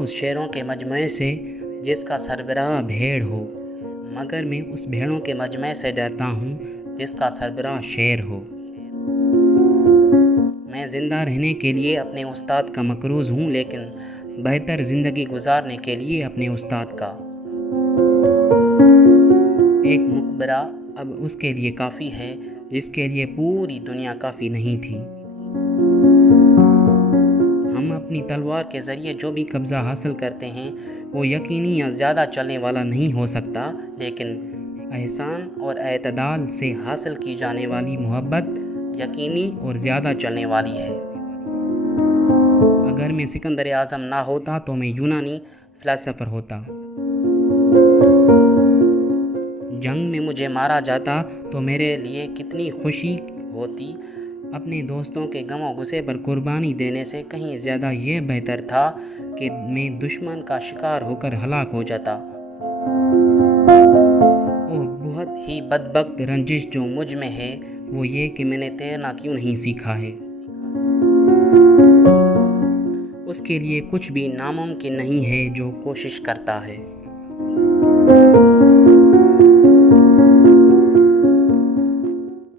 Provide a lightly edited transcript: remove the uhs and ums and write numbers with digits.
اس شیروں کے مجموعے سے جس کا سربراہ بھیڑ ہو، مگر میں اس بھیڑوں کے مجموعے سے ڈرتا ہوں جس کا سربراہ شیر ہو۔ میں زندہ رہنے کے لیے اپنے استاد کا مقروض ہوں، لیکن بہتر زندگی گزارنے کے لیے اپنے استاد کا۔ ایک مقبرہ اب اس کے لیے کافی ہے جس کے لیے پوری دنیا کافی نہیں تھی۔ ہم اپنی تلوار کے ذریعے جو بھی قبضہ حاصل کرتے ہیں وہ یقینی یا زیادہ چلنے والا نہیں ہو سکتا، لیکن احسان اور اعتدال سے حاصل کی جانے والی محبت یقینی اور زیادہ چلنے والی ہے۔ اگر میں سکندر اعظم نہ ہوتا تو میں یونانی فلسفر ہوتا۔ جنگ میں مجھے مارا جاتا تو میرے لیے کتنی خوشی ہوتی۔ اپنے دوستوں کے غم و غصے پر قربانی دینے سے کہیں زیادہ یہ بہتر تھا کہ میں دشمن کا شکار ہو کر ہلاک ہو جاتا۔ اور بہت ہی بدبخت رنجش جو مجھ میں ہے وہ یہ کہ میں نے تیرنا کیوں نہیں سیکھا ہے۔ اس کے لیے کچھ بھی ناممکن نہیں ہے جو کوشش کرتا ہے۔